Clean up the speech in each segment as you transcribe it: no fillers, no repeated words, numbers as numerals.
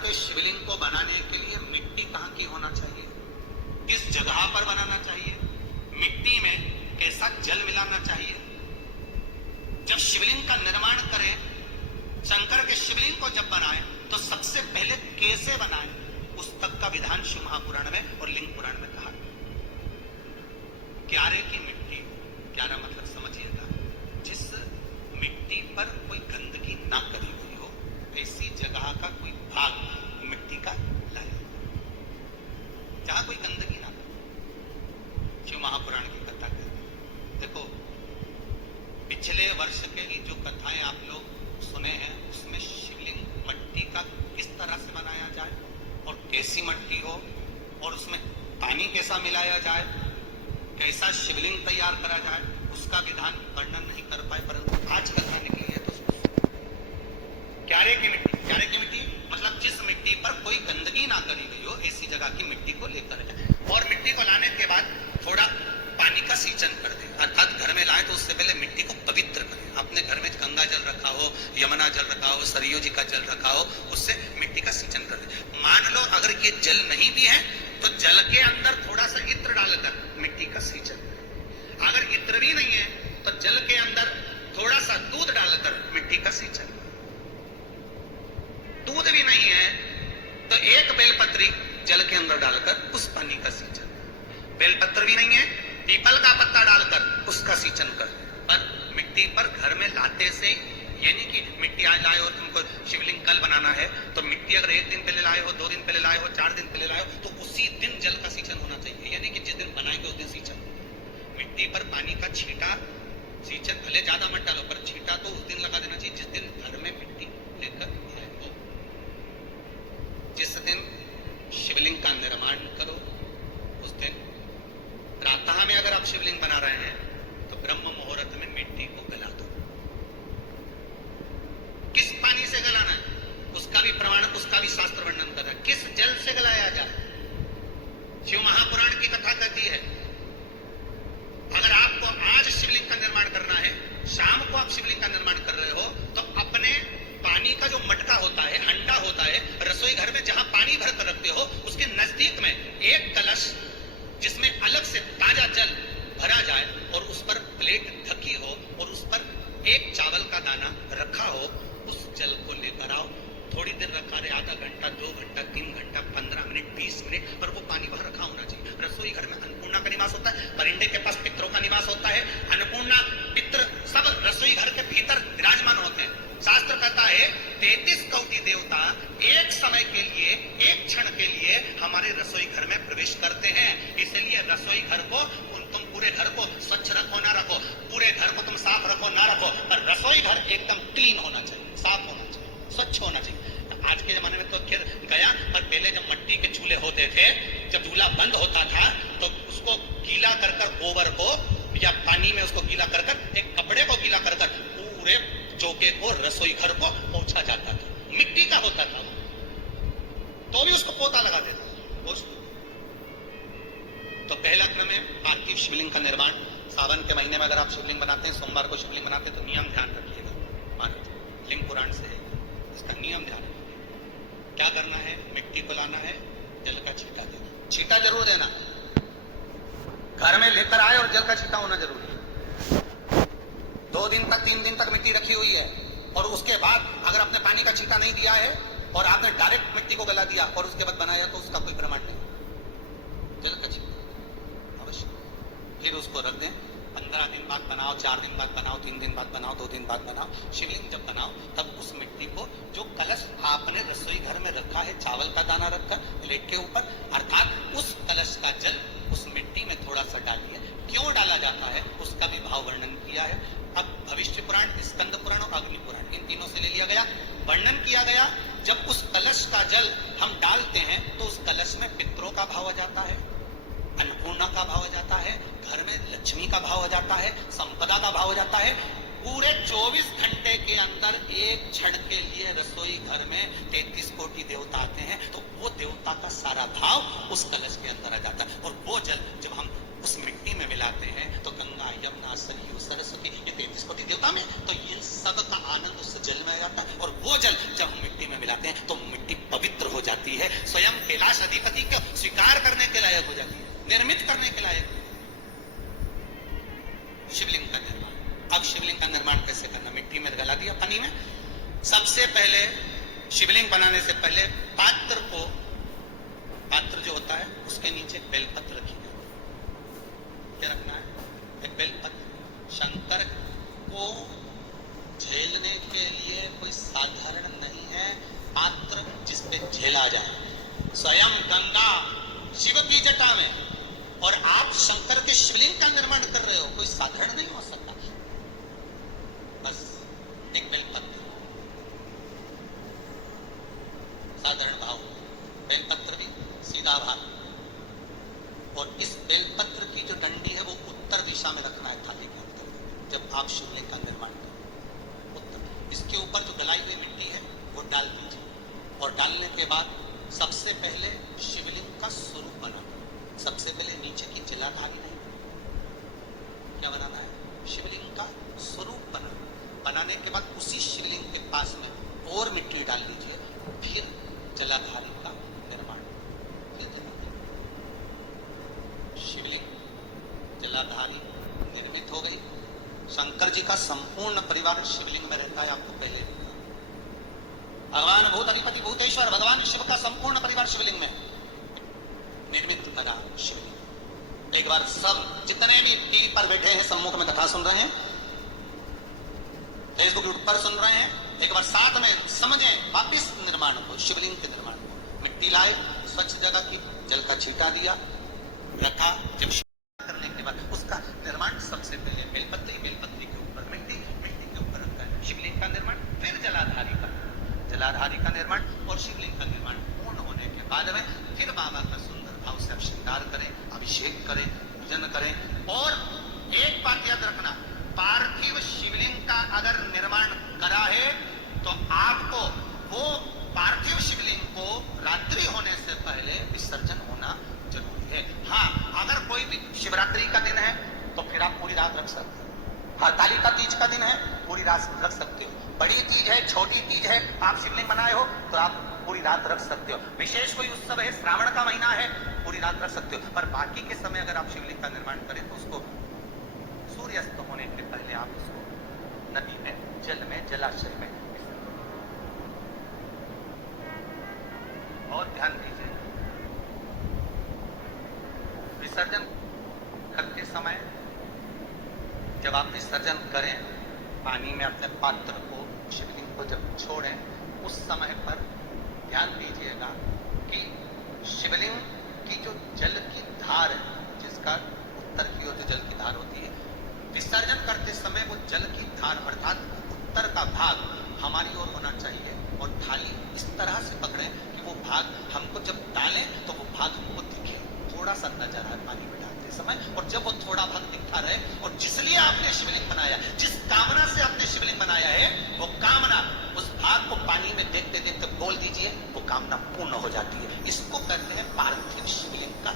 के शिवलिंग को बनाने के लिए मिट्टी कहाँ की होना चाहिए, किस जगह पर बनाना चाहिए, मिट्टी में कैसा जल मिलाना चाहिए। जब शिवलिंग का निर्माण करें, शंकर के शिवलिंग को जब बनाएं तो सबसे पहले कैसे बनाएं, उस तक का विधान शिव महापुराण में और लिंग पुराण में कहा। क्यारे की मिट्टी, क्यारा मतलब समझिएगा, जिस मिट्टी पर कोई गंदगी ना करी हुई हो, ऐसी जगह का कोई भाग मिट्टी का लाए जहां कोई गंदगी ना करे। शिव महापुराण की कथा कहते हैं। देखो, पिछले वर्ष के ही जो कथाएं आप लोग सुने हैं, उसमें शिवलिंग मट्टी का किस तरह से बनाया जाए और कैसी मट्टी हो और उसमें पानी कैसा मिलाया जाए, कैसा शिवलिंग तैयार करा जाए, उसका विधान वर्णन नहीं कर पाए, परंतु आज कथा निकली है तो क्यारे की मिट्टी। क्यारे की मिट्टी मतलब जिस मिट्टी पर कोई गंदगी ना करी गई हो, ऐसी जगह की मिट्टी को लेकर जाए और मिट्टी को लाने के बाद थोड़ा पानी का सींचन कर दे, अर्थात घर में लाए तो उससे पहले मिट्टी को पवित्र करें। अपने घर में गंगा जल रखा हो, यमुना जल रखा हो, सरयू जी का जल रखा हो, उससे मिट्टी का सींचन कर दे। मान लो अगर ये जल नहीं भी है तो जल के अंदर थोड़ा सा इत्र डालकर मिट्टी का सींचन। अगर इत्र भी नहीं है तो जल के अंदर थोड़ा सा दूध डालकर मिट्टी का सींचन। दूध भी नहीं है तो एक बेलपत्री जल के अंदर डालकर उस पानी का सींचन। बेलपत्र भी नहीं है, पीपल का पत्ता डालकर उसका सींचन कर। पर मिट्टी पर घर में लाते से ये नहीं कि मिट्टी आज लाए हो, तुमको शिवलिंग कल बनाना है तो मिट्टी अगर एक दिन पहले लाए हो, 2 दिन पहले लाए हो, 4 दिन पहले लाए हो, तो उसी दिन जल का सींचन होना चाहिए। यानी कि जिस दिन बनाएंगे उस दिन सींचन। मिट्टी पर पानी का छींटा सींचन भले ज्यादा मत डालो, पर छींटा तो उस दिन लगा देना चाहिए जिस दिन घर में मिट्टी लेकर आए हो। जिस दिन शिवलिंग का निर्माण करो उस दिन प्रातः में अगर आप शिवलिंग बना रहे हैं तो ब्रह्म मुहूर्त में मिट्टी को गला दो। किस पानी से गलाना है उसका भी प्रमाण, उसका भी शास्त्र वर्णन कर रहा है। किस जल से गलाया जाए, शिव महापुराण की कथा कहती है। अगर आपको आज शिवलिंग का निर्माण करना है, शाम को आप शिवलिंग का निर्माण कर रहे हो, तो अपने पानी का जो मटका होता है, हंडा होता है, रसोई घर में जहां पानी भर कर रखते हो, उसके नजदीक में एक कलश जिसमें अलग से ताजा जल भरा जाए और उस पर प्लेट ढकी हो और उस पर एक चावल का दाना रखा हो, उस जल को लेकर आओ। थोड़ी देर रखा रहे, आधा घंटा, 2 घंटा, 3 घंटा, 15 मिनट, 20 मिनट, पर वो पानी वहां रखा होना चाहिए। रसोई घर में अन्नपूर्णा का निवास होता है, परिंदे के पास पितरों का निवास होता है। अन्नपूर्णा, पितर सब रसोई घर के भीतर विराजमान होते हैं। शास्त्र कहता है 33 कोटि देवता एक समय के लिए, एक क्षण के लिए हमारे रसोई घर में प्रवेश करते हैं। इसलिए रसोई घर को तुम पूरे घर को स्वच्छ रखो ना रखो, पूरे घर को तुम साफ रखो ना रखो, पर रसोई घर एकदम क्लीन होना चाहिए, साफ होना चाहिए, स्वच्छ होना चाहिए। आज के जमाने में तो खैर गया, पर पहले जब मिट्टी के चूल्हे होते थे, जब चूल्हा बंद होता था तो उसको गीला कर गोबर को या पानी में उसको गीला कर एक कपड़े को गीला कर पूरे चौके को, रसोई घर को पोंछा जाता था। मिट्टी का होता था तो भी उसको पोता लगा देता। तो पहला क्रम है पार्थिव शिवलिंग का निर्माण। सावन के महीने में अगर आप शिवलिंग बनाते हैं, सोमवार को शिवलिंग बनाते हैं, तो नियम ध्यान रखिएगा। महाराज लिंग पुराण से इसका नियम ध्यान रखिएगा। क्या करना है, मिट्टी को लाना है, जल का छींटा देना। छींटा जरूर देना, घर में लेकर आए और जल का छींटा होना जरूरी है। 2 दिन तक, 3 दिन तक मिट्टी रखी हुई है और उसके बाद अगर आपने पानी का छींटा नहीं दिया है और आपने डायरेक्ट मिट्टी को गला दिया और उसके बाद बनाया, तो उसका कोई प्रमाण नहीं। जल का छींटा अवश्य, फिर उसको रख दें। 15 दिन बाद बनाओ, 4 दिन बाद बनाओ, 3 दिन बाद बनाओ, 2 दिन बाद बनाओ। शिवलिंग जब बनाओ तब उस मिट्टी को, जो कलश आपने रसोई घर में रखा है, चावल का दाना रखकर प्लेट के ऊपर, अर्थात उस कलश का जल उस मिट्टी में थोड़ा सा डालिए। क्यों डाला जाता है उसका भी भाव वर्णन किया है। अब भविष्य पुराण, स्कंद पुराण और अग्नि पुराण, इन तीनों से ले लिया गया। वर्णन किया गया, जब उस कलश का जल हम डालते हैं तो उस कलश में पितरों का भाव आ जाता है, अन्नपूर्णा का भाव आ जाता है, घर में लक्ष्मी का भाव आ जाता है, संपदा का भाव आ जाता है। पूरे 24 घंटे के अंदर एक क्षण के लिए रसोई घर में 33 कोटि देवता आते हैं, तो वो देवता का सारा भाव उस कलश के अंदर आ जाता है। और वो जल जब हम उस मिट्टी में मिलाते हैं तो गंगा, यमुना, सरयू, सरस्वती, ये 33 कोटि देवता में, तो इन सब का आनंद उस जल में आ जाता है। और वो जल जब हम मिट्टी में मिलाते हैं तो मिट्टी पवित्र हो कैलाश अधिपति को स्वीकार करने के लायक हो जाती है, निर्मित करने के लायक। शिवलिंग का निर्माण। अब शिवलिंग का निर्माण कैसे करना? मिट्टी में गला दिया पानी में। सबसे पहले शिवलिंग बनाने से पहले पात्र जो होता है उसके नीचे बेलपत्र रखी जाती है। क्या रखना है? एक बेलपत्र। शंकर को झेलने के लिए कोई साधारण नहीं है पात्र जिसपे झेला जाए। स्वयं गंगा शिव की जटा में, और आप शंकर के शिवलिंग का निर्माण कर रहे हो, कोई साधारण नहीं हो सकता। बस एक बेलपत्र, साधारण भाव, बेलपत्र भी सीधा भाव, और इस बेलपत्र की जो डंडी है वो उत्तर दिशा में रखना है थाली के अंदर जब आप शिवलिंग का निर्माण करें। उत्तर। इसके ऊपर जो गलाई हुई मिट्टी है वो डाल दीजिए, और डालने के बाद सबसे पहले शिवलिंग का स्वरूप बनाना। सबसे पहले नीचे की जलाधारी नहीं, क्या बनाना है? शिवलिंग का स्वरूप बनाने के बाद उसी शिवलिंग के पास में और मिट्टी डाल लीजिए, फिर जलाधारी का निर्माण। शिवलिंग जलाधारी निर्मित हो गई। शंकर जी का संपूर्ण परिवार शिवलिंग में रहता है, आपको पहले भगवान भूत अधिपति भूतेश्वर भगवान शिव का संपूर्ण परिवार शिवलिंग में निर्मित करा शिवलिंग। एक बार सब जितने भी टीवी पर बैठे हैं, सम्मुख में कथा सुन रहे हैं, फेसबुक पर सुन रहे हैं, एक बार साथ में समझें वापिस निर्माण को, शिवलिंग के निर्माण को। मिट्टी लाए, स्वच्छ जगह की, जल का छींटा दिया, रखा। जब करने के बाद उसका निर्माण सबसे पहले बेलपत्री के ऊपर मिट्टी के ऊपर रखा है शिवलिंग का निर्माण, फिर जलाधारी का निर्माण, और शिवलिंग का निर्माण पूर्ण होने के बाद में फिर बाबा का सुंदर भाव से श्रृंगार करें, अभिषेक करें, पूजन करें। और एक बात याद रखना, पार्थिव शिवलिंग का अगर निर्माण करा है तो आपको वो पार्थिव शिवलिंग को रात्रि होने से पहले विसर्जन होना जरूरी है। हाँ, अगर कोई भी शिवरात्रि का दिन है तो फिर आप पूरी रात रख सकते हो। हरतालिका तीज का दिन है, पूरी रात रख सकते हो। बड़ी तीज है, छोटी तीज है, आप शिवलिंग बनाए हो तो आप पूरी रात रख सकते हो। विशेष कोई उत्सव है, श्रावण का महीना है, पूरी रात रख सकते हो। पर बाकी के समय अगर आप शिवलिंग का निर्माण करें तो उसको सूर्यास्त होने के पहले आप उसको नदी में, जल में, जलाशय में, और ध्यान दीजिए विसर्जन करते समय जब आप विसर्जन करें, पानी में अपने पात्र को, शिवलिंग को जब छोड़ें, उस समय पर ध्यान दीजिएगा कि शिवलिंग की जो जल की धार है, जिसका उत्तर की ओर जो जल की धार होती है, विसर्जन करते समय वो जल की धार अर्थात उत्तर का भाग हमारी ओर होना चाहिए, और थाली इस तरह से पकड़ें कि वो भाग हमको जब डालें तो वो भाग हमको दिखे, थोड़ा सा नजर आए पानी में डालते समय। और जब वो थोड़ा भाग दिखता रहे, और जिसलिए आपने शिवलिंग बनाया, जिस कामना से आपने शिवलिंग बनाया है, वो कामना उस भाग को पानी में देखते देखते बोल दीजिए, वो कामना पूर्ण हो जाती है। इसको कहते हैं पार्थिव शिवलिंग का।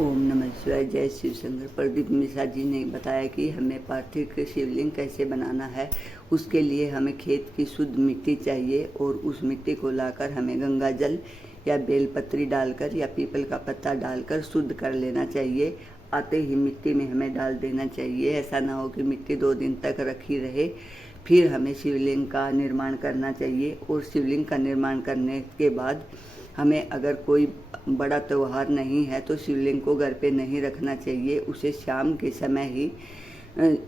ओम नमः शिवाय। जय शिव शंकर। प्रदीप मिश्रा जी ने बताया कि हमें पार्थिव शिवलिंग कैसे बनाना है। उसके लिए हमें खेत की शुद्ध मिट्टी चाहिए, और उस मिट्टी को लाकर हमें गंगा जल या बेलपत्री डालकर या पीपल का पत्ता डालकर शुद्ध कर लेना चाहिए। आते ही मिट्टी में हमें डाल देना चाहिए। ऐसा ना हो कि मिट्टी 2 दिन तक रखी रहे। फिर हमें शिवलिंग का निर्माण करना चाहिए, और शिवलिंग का निर्माण करने के बाद हमें अगर कोई बड़ा त्यौहार नहीं है तो शिवलिंग को घर पे नहीं रखना चाहिए, उसे शाम के समय ही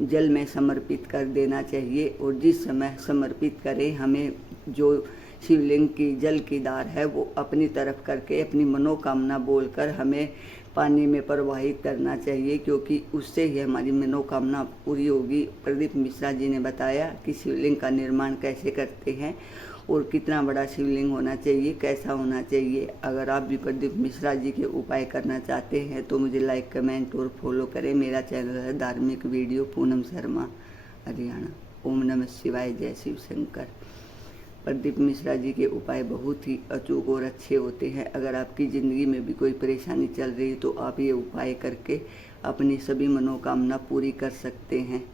जल में समर्पित कर देना चाहिए। और जिस समय समर्पित करें, हमें जो शिवलिंग की जल की धार है वो अपनी तरफ करके अपनी मनोकामना बोलकर हमें पानी में प्रवाहित करना चाहिए, क्योंकि उससे ही हमारी मनोकामना पूरी होगी। प्रदीप मिश्रा जी ने बताया कि शिवलिंग का निर्माण कैसे करते हैं और कितना बड़ा शिवलिंग होना चाहिए, कैसा होना चाहिए। अगर आप भी प्रदीप मिश्रा जी के उपाय करना चाहते हैं तो मुझे लाइक, कमेंट और फॉलो करें। मेरा चैनल है धार्मिक वीडियो पूनम शर्मा, हरियाणा। ओम नमः शिवाय। जय शिव शंकर। प्रदीप मिश्रा जी के उपाय बहुत ही अचूक और अच्छे होते हैं। अगर आपकी ज़िंदगी में भी कोई परेशानी चल रही है तो आप ये उपाय करके अपनी सभी मनोकामना पूरी कर सकते हैं।